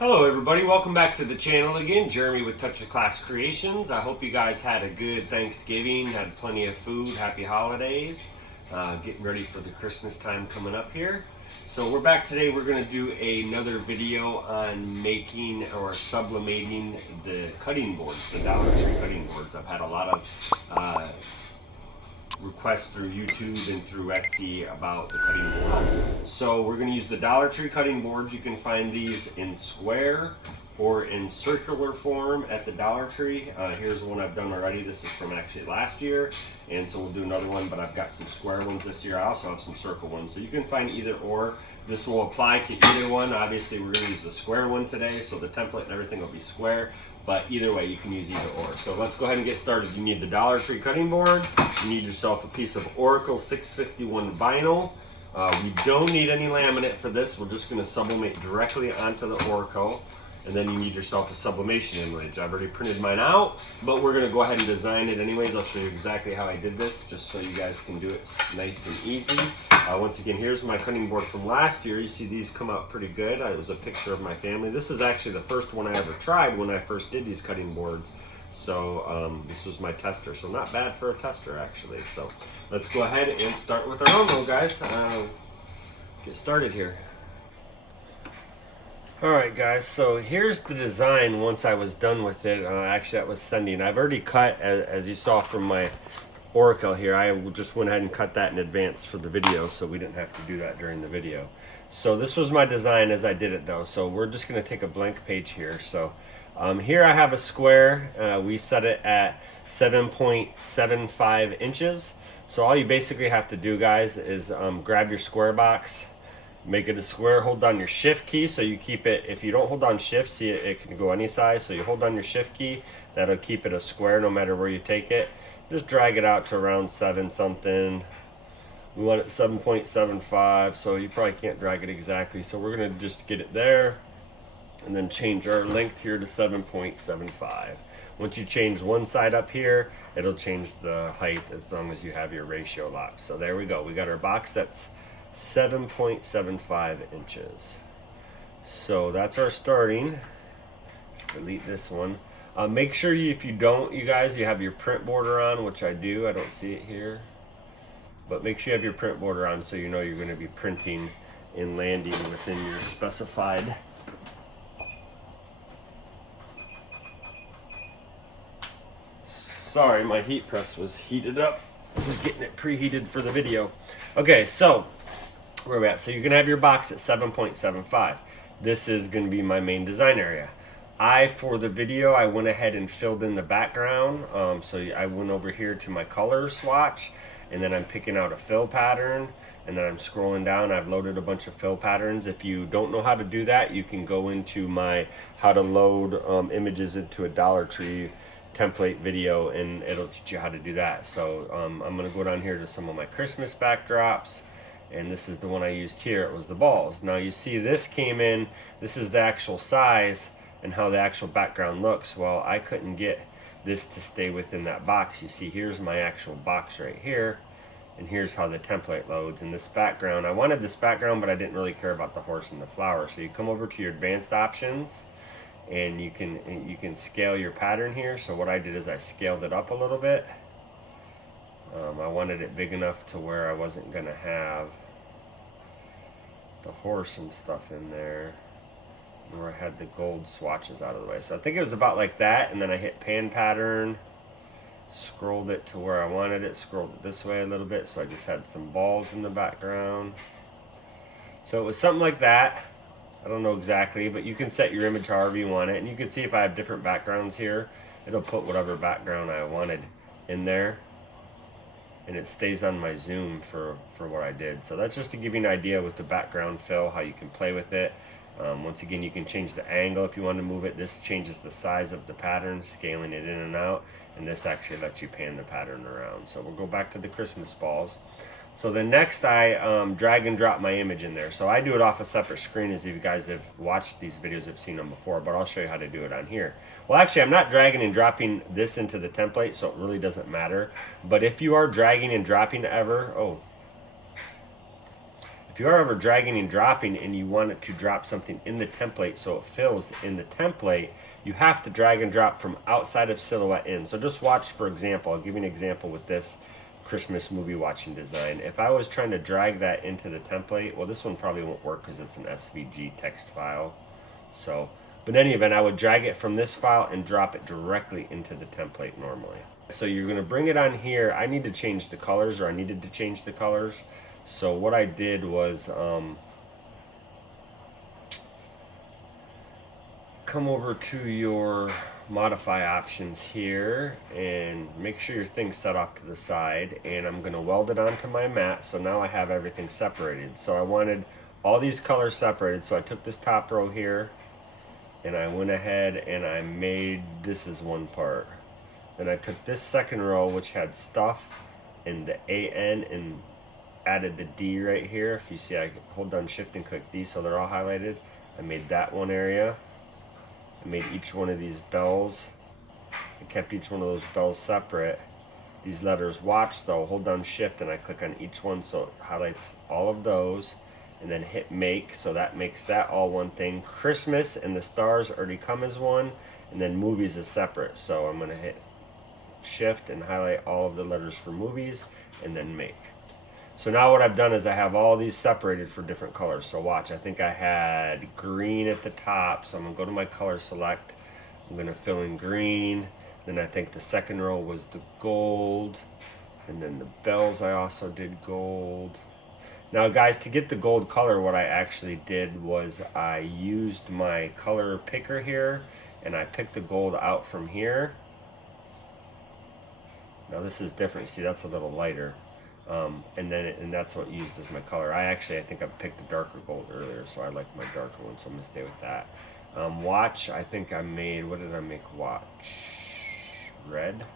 Hello everybody, welcome back to the channel again. Jeremy with Touch of Class Creations. I hope you guys had a good Thanksgiving, had plenty of food, happy holidays, getting ready for the Christmas time coming up here. So we're back today. We're going to do another video on making or sublimating the cutting boards, the Dollar Tree cutting boards. I've had a lot of requests through YouTube and through Etsy about the cutting board. So we're going to use the Dollar Tree cutting boards. You can find these in square or in circular form at the Dollar Tree. Here's one I've done already. This is from actually last year, and so we'll do another one, but I've got some square ones this year. I also have some circle ones, so you can find either or. This will apply to either one. Obviously we're going to use the square one today, so the template and everything will be square, but either way you can use either or. So let's go ahead and get started. You need the Dollar Tree cutting board. You need yourself a piece of Oracal 651 vinyl. We don't need any laminate for this. We're just going to sublimate directly onto the Oracal. And then you need yourself a sublimation image. I've already printed mine out, but we're going to go ahead and design it anyways. I'll show you exactly how I did this, just so you guys can do it nice and easy. Once again, here's my cutting board from last year. You see these come out pretty good. It was a picture of my family. This is actually the first one I ever tried when I first did these cutting boards. So this was my tester, so not bad for a tester actually. So let's go ahead and start with our own though, guys. Get started here. Alright guys, so here's the design once I was done with it. Actually that was sending. I've already cut, as you saw from my Oracle here, I just went ahead and cut that in advance for the video, so we didn't have to do that during the video. So this was my design as I did it though, so we're just going to take a blank page here. So here I have a square. We set it at 7.75 inches. So all you basically have to do, guys, is grab your square box, make it a square, hold down your shift key so you keep it. If you don't hold down shift, see it can go any size, so you hold down your shift key, that'll keep it a square no matter where you take it. Just drag it out to around 7 something. We want it 7.75, so you probably can't drag it exactly, so we're gonna just get it there and then change our length here to 7.75. Once you change one side up here, it'll change the height as long as you have your ratio locked. So there we go, we got our box that's 7.75 inches. So that's our starting. Just delete this one. Make sure if you don't, you guys, you have your print border on, which I do. I don't see it here, but make sure you have your print border on so you know you're going to be printing and landing within your specified. Sorry, my heat press was heated up. I was getting it preheated for the video. Okay, so where are we at? So you're gonna have your box at 7.75. This is gonna be my main design area. For the video, I went ahead and filled in the background. So I went over here to my color swatch, and then I'm picking out a fill pattern, and then I'm scrolling down. I've loaded a bunch of fill patterns. If you don't know how to do that, you can go into my how to load images into a Dollar Tree template video, and it'll teach you how to do that. So I'm gonna go down here to some of my Christmas backdrops. And this is the one I used here. It was the balls. Now you see this came in. This is the actual size and how the actual background looks. Well, I couldn't get this to stay within that box. You see, here's my actual box right here. And here's how the template loads. And this background, I wanted this background, but I didn't really care about the horse and the flower. So you come over to your advanced options, and you can scale your pattern here. So what I did is I scaled it up a little bit. I wanted it big enough to where I wasn't gonna have the horse and stuff in there, where I had the gold swatches out of the way. So I think it was about like that, and then I hit pan pattern, scrolled it to where I wanted it, scrolled it this way a little bit, so I just had some balls in the background. So it was something like that. I don't know exactly, but you can set your image however you want it, and you can see if I have different backgrounds here, it'll put whatever background I wanted in there, and it stays on my zoom for what I did. So that's just to give you an idea with the background fill, how you can play with it. Once again, you can change the angle if you want to move it. This changes the size of the pattern, scaling it in and out, and this actually lets you pan the pattern around. So we'll go back to the Christmas balls. So then next I drag and drop my image in there. So I do it off a separate screen, as if you guys have watched these videos, have seen them before, but I'll show you how to do it on here. Well, actually I'm not dragging and dropping this into the template, so it really doesn't matter. But if you are dragging and dropping ever, If you are ever dragging and dropping and you want it to drop something in the template so it fills in the template, you have to drag and drop from outside of silhouette in. So just watch, for example, I'll give you an example with this Christmas movie watching design. If I was trying to drag that into the template, well, this one probably won't work because it's an SVG text file. So, but in any event, I would drag it from this file and drop it directly into the template normally. So you're going to bring it on here. I need to change the colors, or I needed to change the colors. So what I did was come over to your modify options here and make sure your thing's set off to the side, and I'm going to weld it onto my mat. So now I have everything separated. So I wanted all these colors separated, so I took this top row here and I went ahead and I made this as one part. Then I took this second row, which had stuff and the AN, and added the D right here. If you see, I hold down shift and click D so they're all highlighted. I made that one area. I made each one of these bells. I kept each one of those bells separate. These letters watch though, hold down shift and I click on each one so it highlights all of those, and then hit make, so that makes that all one thing. Christmas and the stars already come as one, and then movies is separate. So I'm gonna hit shift and highlight all of the letters for movies and then make. So now what I've done is I have all these separated for different colors. So watch, I think I had green at the top. So I'm gonna go to my color select. I'm gonna fill in green. Then I think the second row was the gold. And then the bells I also did gold. Now guys, to get the gold color, what I actually did was I used my color picker here and I picked the gold out from here. Now this is different, see that's a little lighter. And that's what used as my color. I think I picked a darker gold earlier, so I like my darker one, so I'm gonna stay with that. Watch, I think I made, what did I make watch? Red?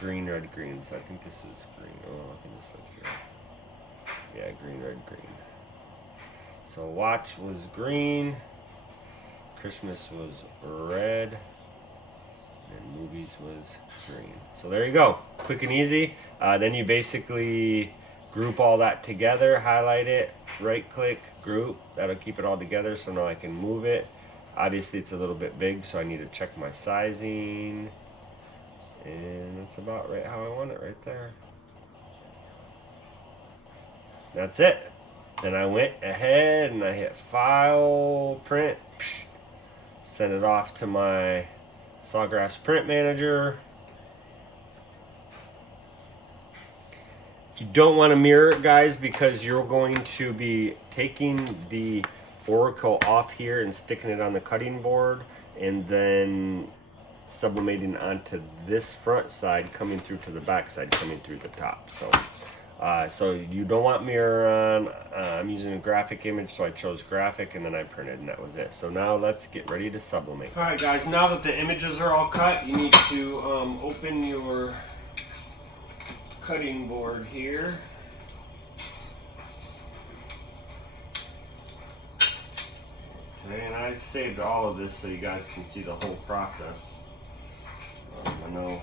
Green, red, green, so I think this is green. Oh, I can just look here. Yeah, green, red, green. So watch was green, Christmas was red, and movies was green. So there you go, quick and easy. Then you basically group all that together, highlight it, right click, group. That'll keep it all together, so now I can move it. Obviously it's a little bit big, so I need to check my sizing, and that's about right how I want it right there. That's it. Then I went ahead and I hit file, print, send it off to my Sawgrass print manager. You don't want to mirror it, guys, because you're going to be taking the Oracal off here and sticking it on the cutting board, and then sublimating onto this front side, coming through to the back side, coming through the top. So you don't want mirror on. I'm using a graphic image, so I chose graphic and then I printed, and that was it. So now let's get ready to sublimate. All right, guys, now that the images are all cut, you need to open your cutting board here. Okay, and I saved all of this so you guys can see the whole process. I know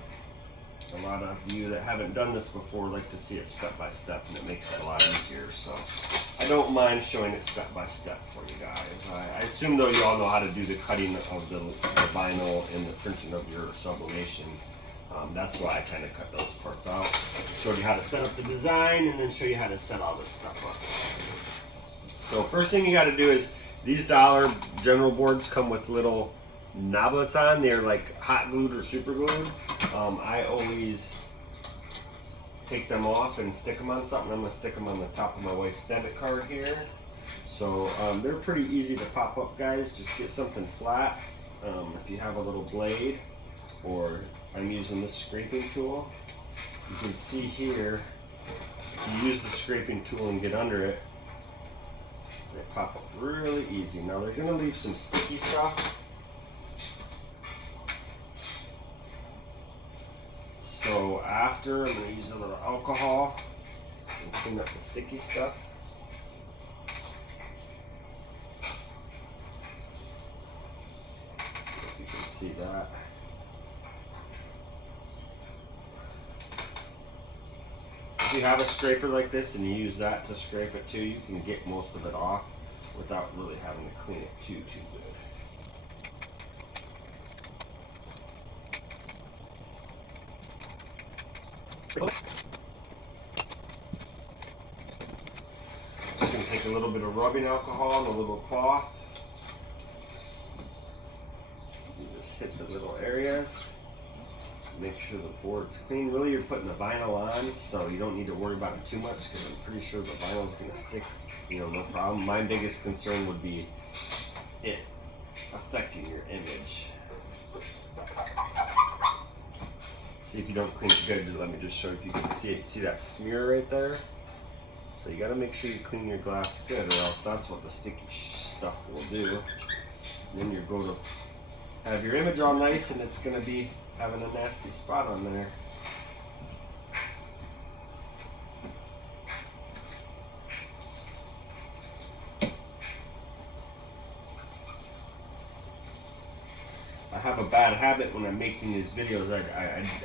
a lot of you that haven't done this before like to see it step by step, and it makes it a lot easier. So I don't mind showing it step by step for you guys. I assume though you all know how to do the cutting of the vinyl and the printing of your sublimation. That's why I kind of cut those parts out. Showed you how to set up the design and then show you how to set all this stuff up. So first thing you got to do is, these Dollar General boards come with little knoblets on. They're like hot glued or super glued. I always take them off and stick them on something. I'm gonna stick them on the top of my wife's debit card here. So they're pretty easy to pop up, guys. Just get something flat. If you have a little blade, or I'm using this scraping tool. You can see here, if you use the scraping tool and get under it, they pop up really easy. Now they're gonna leave some sticky stuff. So after, I'm going to use a little alcohol and clean up the sticky stuff. If you can see that. if you have a scraper like this and you use that to scrape it too, you can get most of it off without really having to clean it too good. Just going to take a little bit of rubbing alcohol and a little cloth. You just hit the little areas. Make sure the board's clean. Really, you're putting the vinyl on, so you don't need to worry about it too much because I'm pretty sure the vinyl is going to stick, no problem. My biggest concern would be it affecting your image. See if you don't clean it good. Let me just show you if you can see it. See that smear right there? So you got to make sure you clean your glass good, or else that's what the sticky stuff will do. And then you're going to have your image all nice, and it's going to be having a nasty spot on there. I have a bad habit when I'm making these videos.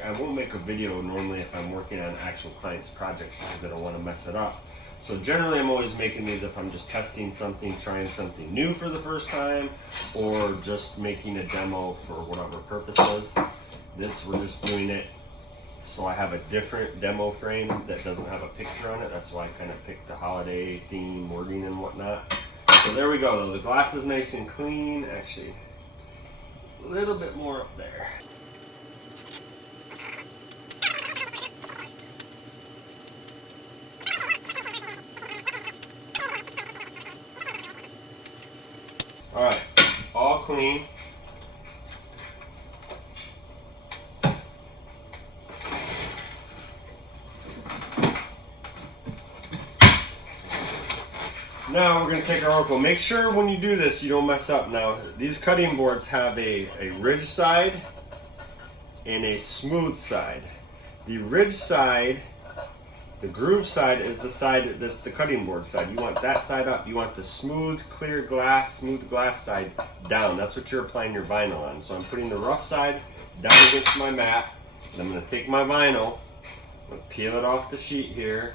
I won't make a video normally if I'm working on actual client's projects because I don't want to mess it up. So generally I'm always making these if I'm just testing something, trying something new for the first time, or just making a demo for whatever purposes. This, we're just doing it so I have a different demo frame that doesn't have a picture on it. That's why I kind of picked the holiday theme wording and whatnot. So there we go though. The glass is nice and clean. Actually, a little bit more up there. All right, all clean. Now we're going to take our Oracal. Make sure when you do this you don't mess up. Now these cutting boards have a ridge side and a smooth side. The ridge side, the groove side, is the side that's the cutting board side. You want that side up. You want the smooth glass side down. That's what you're applying your vinyl on. So I'm putting the rough side down against my mat, and I'm going to take my vinyl, I'm going to peel it off the sheet here.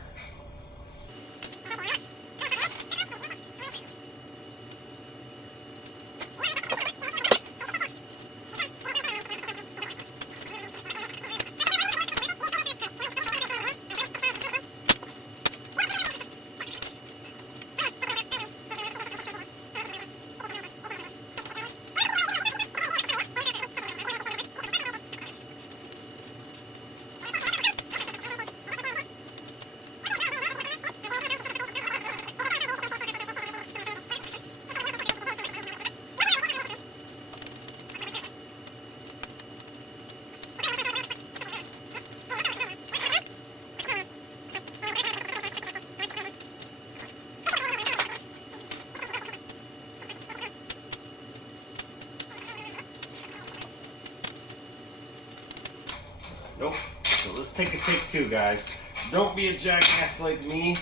Nope. So let's take a take two, guys. Don't be a jackass like me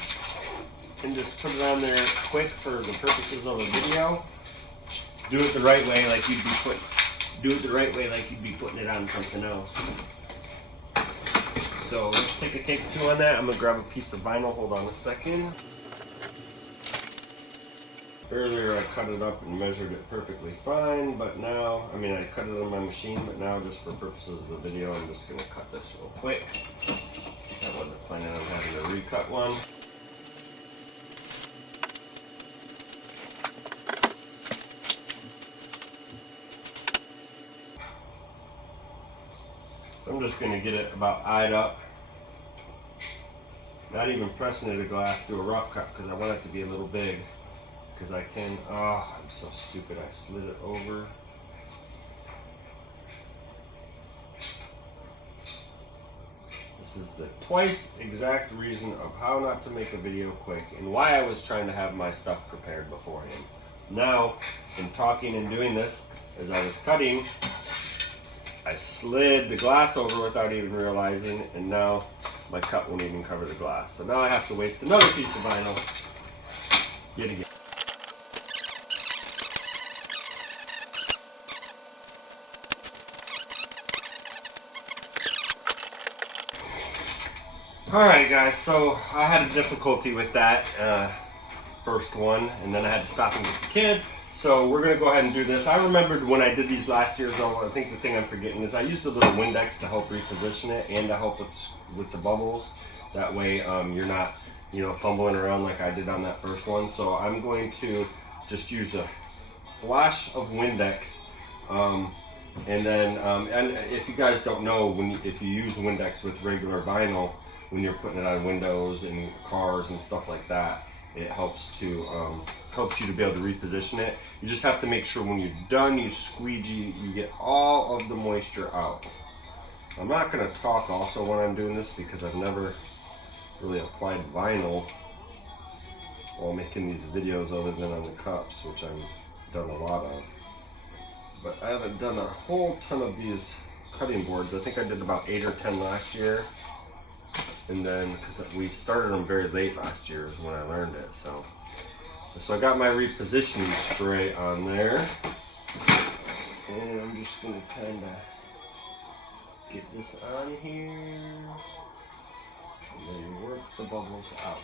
and just put it on there quick for the purposes of a video. Do it the right way, like you'd be putting it on something else. So let's take a take two on that. I'm gonna grab a piece of vinyl. Hold on a second. Earlier I cut it up and measured it perfectly fine, but now, I cut it on my machine, but now just for purposes of the video, I'm just going to cut this real quick. I wasn't planning on having to recut one. I'm just going to get it about eyed up. Not even pressing it to glass, do a rough cut because I want it to be a little big. Because I can, I'm so stupid, I slid it over. This is the twice exact reason of how not to make a video quick and why I was trying to have my stuff prepared beforehand. Now, in talking and doing this, as I was cutting, I slid the glass over without even realizing, and now my cut won't even cover the glass. So now I have to waste another piece of vinyl yet again. Alright guys, so I had a difficulty with that first one, and then I had to stop and get the kid. So we're going to go ahead and do this. I remembered when I did these last years though, I think the thing I'm forgetting is I used a little Windex to help reposition it and to help with the bubbles. That way you're not, fumbling around like I did on that first one. So I'm going to just use a splash of Windex. And then, and if you guys don't know, if you use Windex with regular vinyl, when you're putting it on windows and cars and stuff like that, it helps you to be able to reposition it. You just have to make sure when you're done, you squeegee, you get all of the moisture out. I'm not going to talk also when I'm doing this because I've never really applied vinyl while making these videos other than on the cups, which I've done a lot of. But I haven't done a whole ton of these cutting boards. I think I did about 8 or 10 last year. And then, because we started them very late last year is when I learned it. So I got my repositioning spray on there. And I'm just going to kind of get this on here. And then work the bubbles out.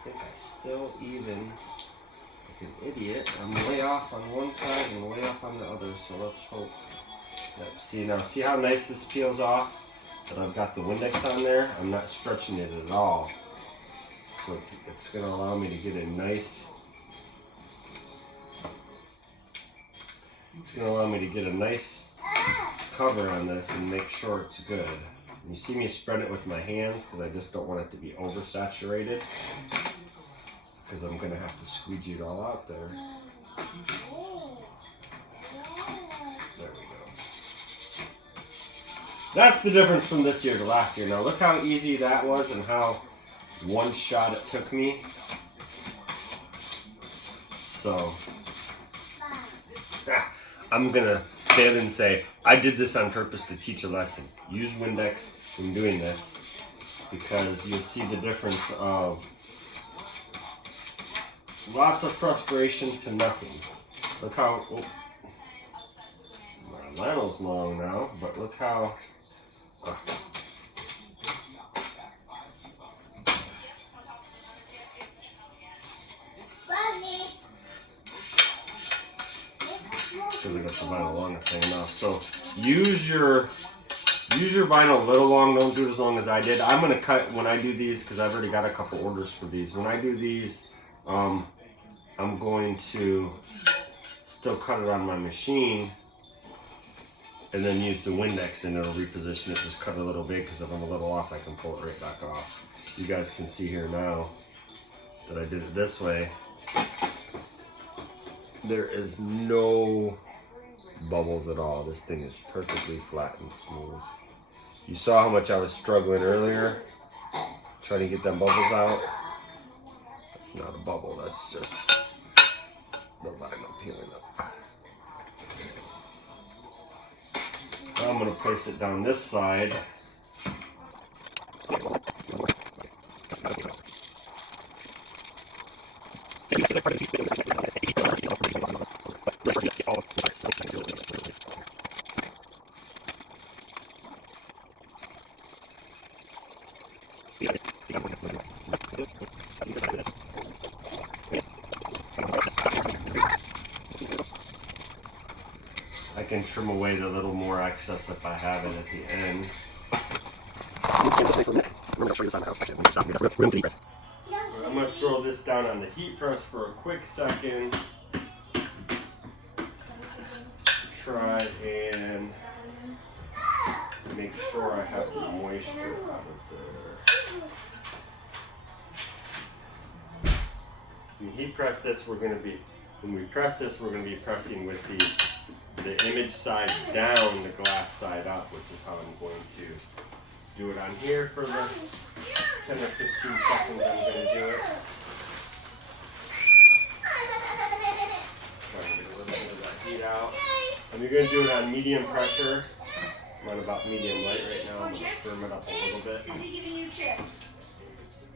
I think I still even, like an idiot, I'm way off on one side and way off on the other. So let's hope. Yep. See how nice this peels off? That I've got the Windex on there. I'm not stretching it at all, so it's going to allow me to get a nice. It's going to allow me to get a nice cover on this and make sure it's good. And you see me spread it with my hands because I just don't want it to be oversaturated. Because I'm going to have to squeegee it all out there. There we go. That's the difference from this year to last year. Now look how easy that was and how one shot it took me. So I'm gonna stand and say I did this on purpose to teach a lesson. Use Windex when doing this because you'll see the difference of lots of frustration to nothing. Look how my vinyls long now, but look how because I got the vinyl long, it's hanging off. So use your vinyl a little long. Don't do it as long as I did. I'm gonna cut when I do these because I've already got a couple orders for these. When I do these, I'm going to still cut it on my machine. And then use the Windex and it'll reposition it. Just cut a little bit because if I'm a little off, I can pull it right back off. You guys can see here now that I did it this way. There is no bubbles at all. This thing is perfectly flat and smooth. You saw how much I was struggling earlier trying to get them bubbles out. That's not a bubble. That's just the vinyl peeling up. I'm going to place it down this side. I can trim away the little more excess if I have it at the end. I'm going to throw this down on the heat press for a quick second. Try and make sure I have the moisture out of there. When we heat press this, when we press this, we're going to be pressing with the image side down, the glass side up, which is how I'm going to do it on here for the 10 or 15 seconds I'm going to do it. Try to get a little bit of that heat out. And you're going to do it on medium pressure. I'm on about medium light right now. I'm going to firm it up a little bit. Is he giving you chips?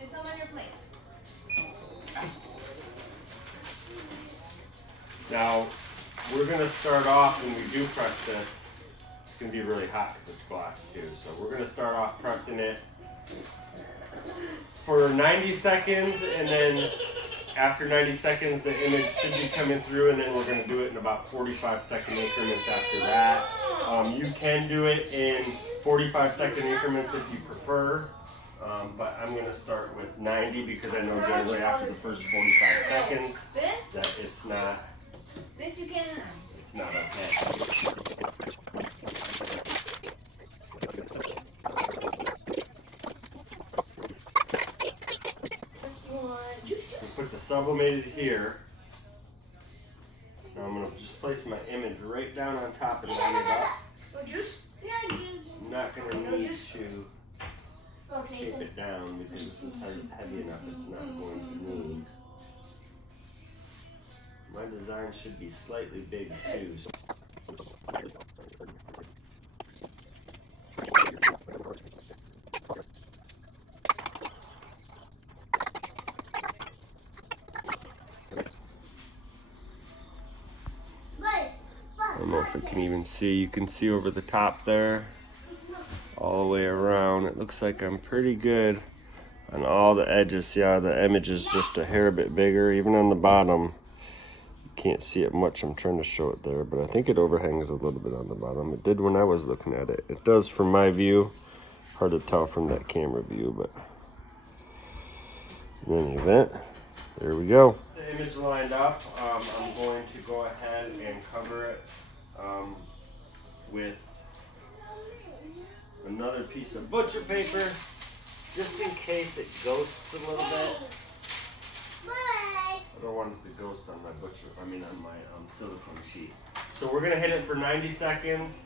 Is some on your plate? Now, we're going to start off when we do press this It's gonna be really hot because it's glass too. So we're gonna start off pressing it for 90 seconds, and then after 90 seconds the image should be coming through, and then we're gonna do it in about 45-second increments after that. You can do it in 45-second increments if you prefer, but I'm gonna start with 90 because I know generally after the first 45 seconds that it's not. This you can. It's not okay. Put the sublimated here. Now I'm going to just place my image right down on top and line it up. I'm not going to need to tape it down because this is heavy enough it's not going to move. My design should be slightly big too. So I don't know if I can even see. You can see over the top there, all the way around. It looks like I'm pretty good on all the edges. Yeah, the image is just a hair bit bigger, even on the bottom. You can't see it much. I'm trying to show it there, but I think it overhangs a little bit on the bottom. It did when I was looking at it. It does from my view. Hard to tell from that camera view, but in any event, there we go. The image lined up. I'm going to go ahead and cover it with another piece of butcher paper, just in case it ghosts a little bit. I don't want it to ghost on my on my silicone sheet. So we're gonna hit it for 90 seconds.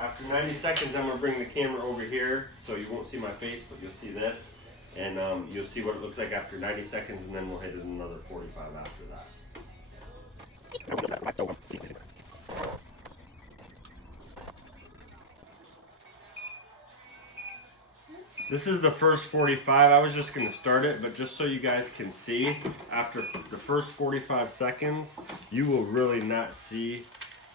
After 90 seconds, I'm gonna bring the camera over here, so you won't see my face, but you'll see this. And you'll see what it looks like after 90 seconds, and then we'll hit it another 45 after that. This is the first 45. I was just going to start it, but just so you guys can see, after the first 45 seconds, you will really not see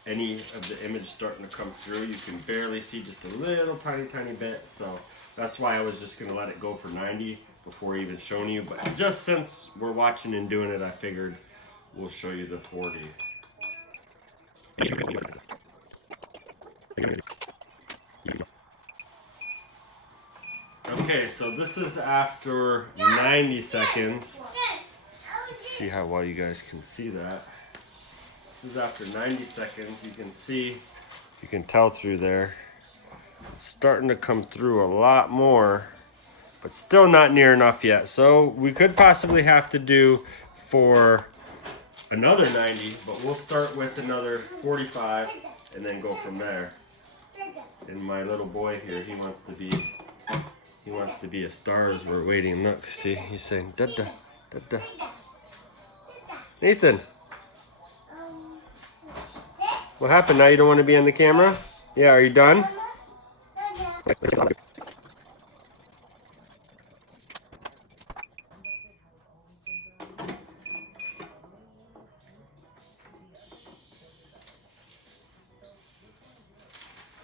any of the image starting to come through. You can barely see just a little tiny bit, so that's why I was just going to let it go for 90 before even showing you. But just since we're watching and doing it, I figured we'll show you the 40. Okay, so this is after 90 seconds. Let's see how well you guys can see that. This is after 90 seconds. You can see, you can tell through there. It's starting to come through a lot more, but still not near enough yet. So we could possibly have to do for another 90, but we'll start with another 45 and then go from there. And my little boy here, he wants to be a star as we're waiting. Look, see, he's saying, Dada, Dada. Nathan. What happened? Now you don't want to be on the camera? Yeah, are you done?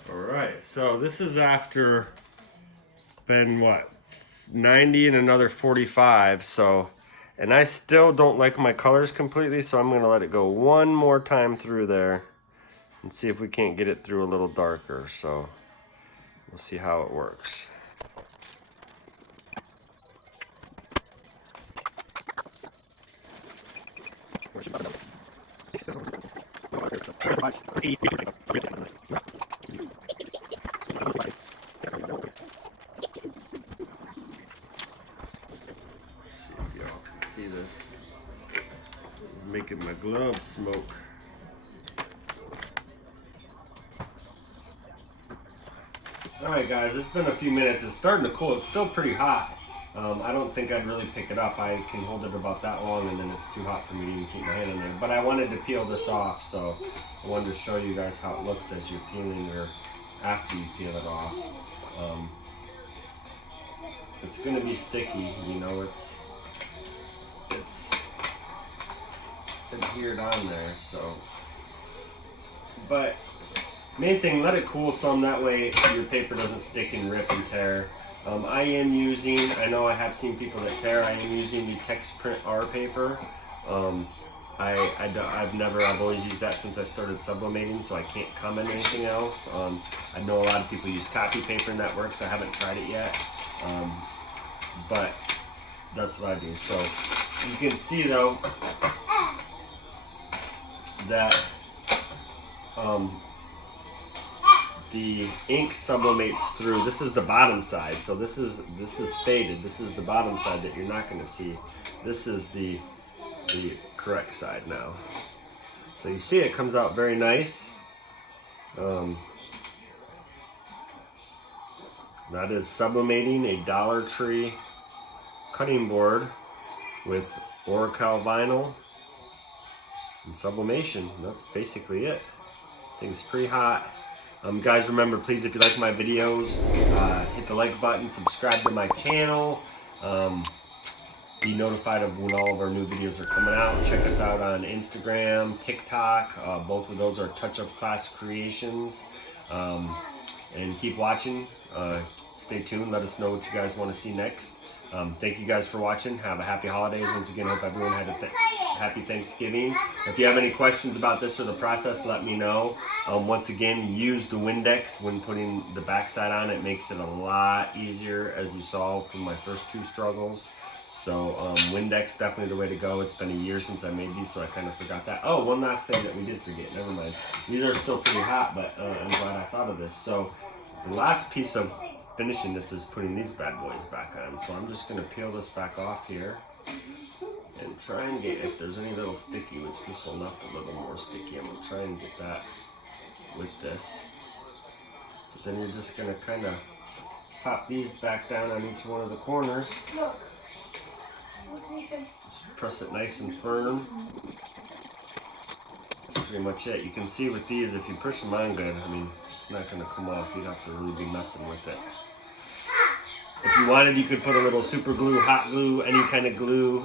Alright, so this is after been what, 90 and another 45, so, and I still don't like my colors completely, so I'm going to let it go one more time through there and see if we can't get it through a little darker. So we'll see how it works. See if y'all can see this. It's making my gloves smoke. Alright guys, it's been a few minutes. It's starting to cool. It's still pretty hot. I don't think I'd really pick it up. I can hold it about that long and then it's too hot for me to even keep my hand in there. But I wanted to peel this off, so I wanted to show you guys how it looks as you're peeling or after you peel it off. It's going to be sticky, you know, it's adhered on there, so. But Main thing, let it cool some, that way your paper doesn't stick and rip and tear. I am using, I know I have seen people that tear, I am using the Text Print R paper. I've always used that since I started sublimating, so I can't comment anything else. I know a lot of people use copy paper and that works. I haven't tried it yet, but that's what I do. So you can see though that the ink sublimates through. This is the bottom side, so this is faded. This is the bottom side that you're not going to see. This is the correct side now. So you see it comes out very nice. That is sublimating a Dollar Tree cutting board with Oracal vinyl and sublimation. That's basically it. Thing's pretty hot. Guys, remember, please, if you like my videos, hit the like button, subscribe to my channel. Be notified of when all of our new videos are coming out. Check us out on Instagram, TikTok. Both of those are Touch of Class Creations. And keep watching. Stay tuned. Let us know what you guys want to see next. Thank you guys for watching. Have a happy holidays. Once again, hope everyone had a happy Thanksgiving. If you have any questions about this or the process, let me know. Once again, use the Windex when putting the backside on. It makes it a lot easier, as you saw from my first two struggles. So Windex, definitely the way to go. It's been a year since I made these, so I kind of forgot that. Oh, one last thing that we did forget. Never mind. These are still pretty hot, but I'm glad I thought of this. So the last piece of finishing this is putting these bad boys back on. So I'm just going to peel this back off here and try and get, if there's any little sticky, which this will left a little more sticky, I'm going to try and get that with this. But then you're just going to kind of pop these back down on each one of the corners. Look. Just press it nice and firm. That's pretty much it. You can see with these, if you push them on good, I mean, it's not going to come off. You'd have to really be messing with it. If you wanted, you could put a little super glue, hot glue, any kind of glue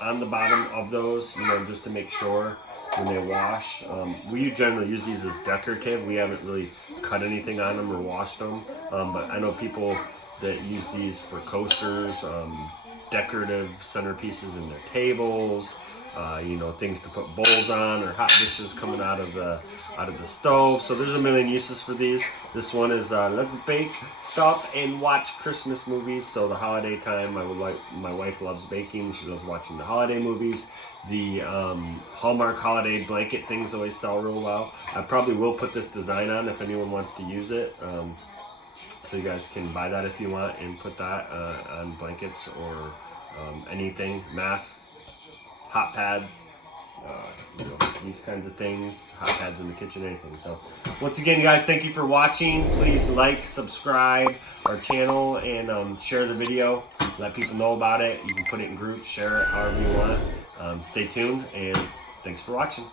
on the bottom of those, you know, just to make sure when they wash. We generally use these as decorative. We haven't really cut anything on them or washed them. But I know people that use these for coasters, decorative centerpieces in their tables, you know, things to put bowls on or hot dishes coming out of the stove. So there's a million uses for these. This one is let's bake stuff and watch Christmas movies. So the holiday time, my wife loves baking. She loves watching the holiday movies. The Hallmark holiday blanket things always sell real well. I probably will put this design on if anyone wants to use it. So you guys can buy that if you want and put that on blankets or anything, masks, hot pads, you know, these kinds of things, hot pads in the kitchen, anything. So once again, guys, thank you for watching. Please like, subscribe our channel, and share the video. Let people know about it. You can put it in groups, share it however you want. Stay tuned, and thanks for watching.